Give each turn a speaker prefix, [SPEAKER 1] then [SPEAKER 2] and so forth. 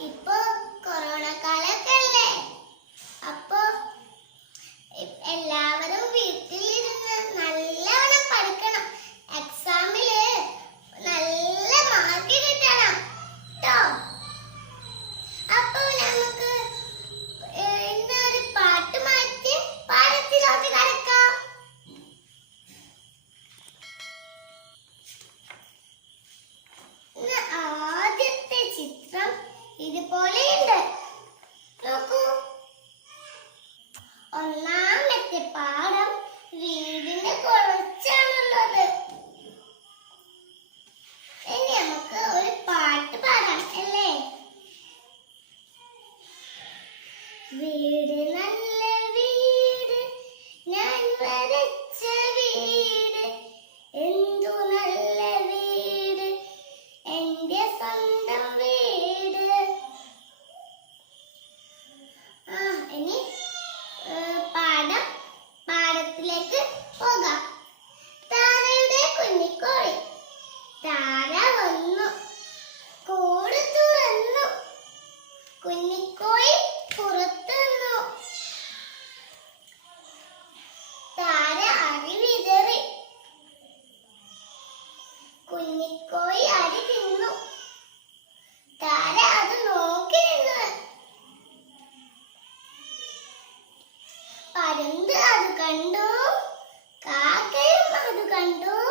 [SPEAKER 1] இப்போ ഒന്നാമത്തെ പാഠം വീടിന്റെ കുറച്ചാണുള്ളത്. ഇനി നമുക്ക് ഒരു പാട്ട് പാടാം അല്ലേ? വീട് നല്ല പരന്ത് അത് കണ്ടു. കാക്കയും അത് കണ്ടു.